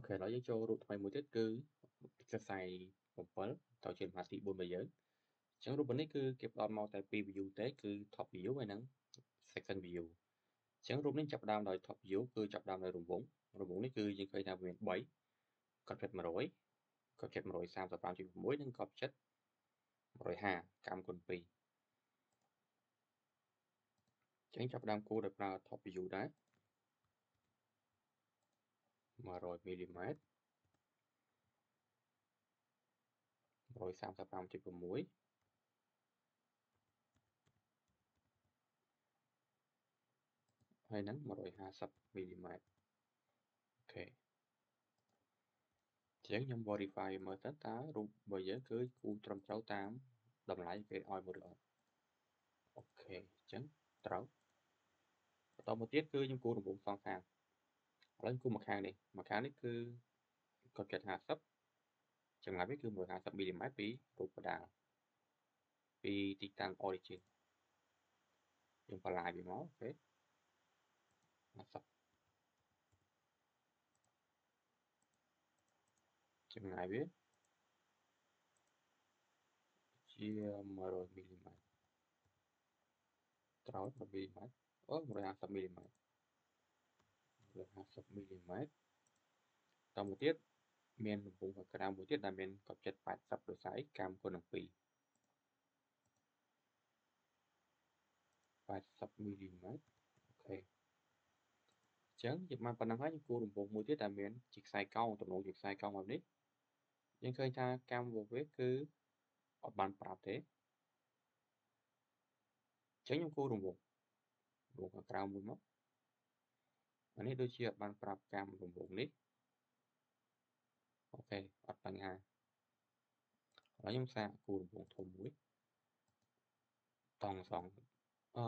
Ok, nói với cho root 21 គឺ exercise 7 ទៅជាលំហាត់ទី4របស់យើងអញ្ចឹងរូបនេះគឺគេផ្ដល់មកតែ2 view ទេគឺ top view ហើយនិង section view អញ្ចឹងរូបនេះចាប់ផ្ដើមដោយ top view គឺចាប់ផ្ដើមដោយរង្វង់នេះគឺយើងឃើញថាវាមាន3កត់ចិត្ត100កត់ចិត្ត135.6និងកត់ចិត្ត150កម្មគុណ2អញ្ចឹងចាប់ផ្ដើមគូដោយប្រើ top view ដែរ100 mm 135.6ហើយនឹង150 mm អូខេជាងខ្ញុំ verify មើលទៅតើរូបរបស់យើងគឺគូត្រឹមត្រូវតាមតម្លៃគេឲ្យមកឬអត់អូខេអញ្ចឹងត្រូវបន្តមកទៀតគឺខ្ញុំគូររង្វង់សងខាងឥឡូវគូម្ខាងនេះគឺកត់ចិត្ត50ចម្ងាយវាគឺ150 mm ពីរូបដាល់ពីទីតាំង origin យើងបន្លាយវាមកអូខេ50ចម្ងាយវាជា100 mm ត្រូវ100 mm អូ150 mm 150 mm តមកទៀតមានរង្វង់ខាងក្រៅមួយទៀតដែលមានកត់ចិត្ត80ដោយសារអីកម្មគុណនឹង2 80 mm អូខេអញ្ចឹងយើងបានប៉ុណ្ណឹងហើយយើងគូររង្វង់មួយទៀតដែលមានជាខ្សែកោងទំនងជាខ្សែកោងបែបនេះយើងឃើញថាកម្មរបស់វាគឺអត់បានប្រាប់ទេអញ្ចឹងខ្ញុំគូររង្វង់ខាងក្រៅមួយមកអានេះដូចជាអត់បានប្រាប់កម្មរង្វង់នេះអូខេអត់បញ្ហាឥឡូវខ្ញុំសាកគូររង្វង់ធំមួយតង់សងអឺ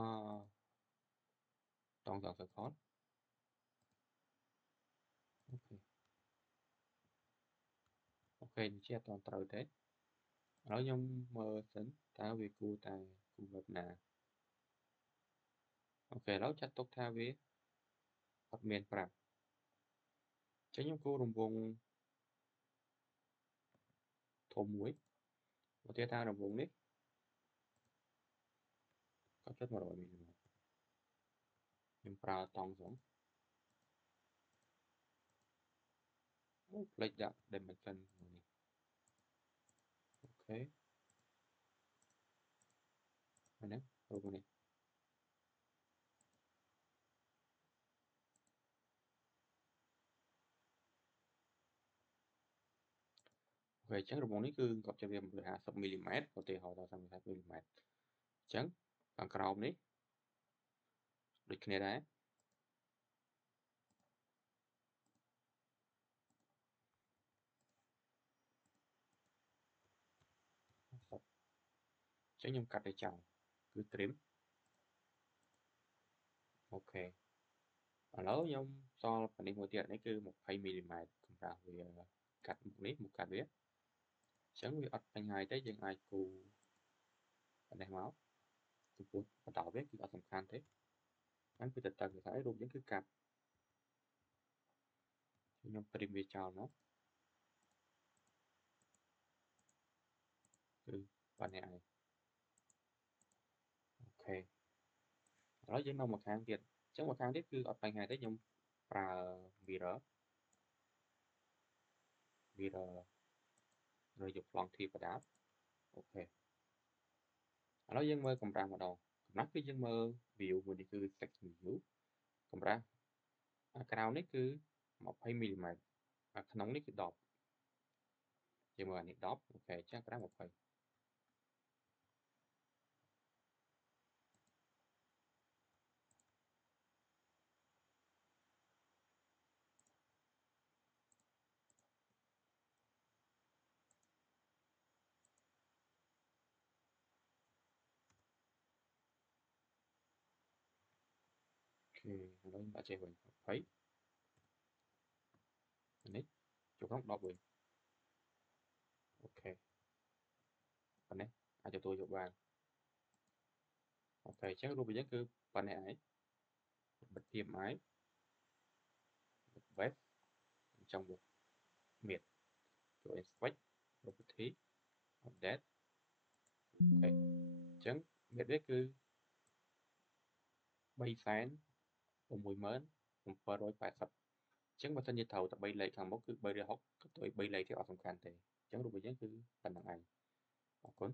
តង់សងសកលអូខេជាអត់ត្រូវទេឥឡូវខ្ញុំមើលសិនតើវាគូតែគូបែបណាអូខេឥឡូវចាត់ទុកថាវាអត់មានប្រាប់អញ្ចឹងខ្ញុំគូររង្វង់ធំមួយមកទៀតថារង្វង់នេះក៏ជិត100 mm ខ្ញុំប្រើតង់សងអូផ្លេចដាក់ dimension នេះអូខេហើយណារូបនេះអូខេអញ្ចឹងរង្វង់នេះគឺគាត់ជិតវា150 mm ឧទាហរណ៍ដល់30 mm អញ្ចឹងខាងក្រោមនេះដូចគ្នាដែរអញ្ចឹងខ្ញុំកាត់ទៅចោលគឺ trim អូខេឥឡូវខ្ញុំសល់ប៉ានេះមួយទៀតនេះគឺ20 mm កម្រាស់វាកាត់មុខនេះមុខកាត់វាអញ្ចឹងវាអត់បញ្ហាទេយើងអាចគូប៉ានេះមកចំពោះបន្តវាគឺអត់សំខាន់ទេហ្នឹងគឺទៅតើគេថារូបយើងគឺកាត់ខ្ញុំ trim វាចោលមកគឺប៉ានេះឯងអូខេឥឡូវយើងនៅម្ខាងទៀតអញ្ចឹងម្ខាងទៀតគឺអត់បញ្ហាទេខ្ញុំប្រើ mirror រើយកប្លង់ធៀបកដាលអូខេឥឡូវយើងមើលកម្រាស់ម្ដងកម្រាស់គឺយើងមើល view មួយនេះគឺ section view កម្រាស់ក្រៅនេះគឺ20 mm ក្នុងនេះគឺ10យើងមើលអានេះ10អូខេចាស់ក្រៅ20អូខេឥឡូវដាក់ចេះវិញ20នេះចូលក្នុង10វិញអូខេប៉ុណ្ណេះអាចទទួលយកបានអូខេអញ្ចឹងរូបយើងគឺប៉ុណ្ណេះឯងបិទ PMI បិទ web អញ្ចឹង miệt rồi inspect property update ok chẳng miệt đấy cứ bay phán một mùi mến một per đôi bài thật chẳng mà thân như thầu tập bay lệ thằng bốc cứ bay ra hốc cái tuổi bay lệ thì ở trong khăn thì chẳng đủ bởi cứ tầm bằng ảnh ok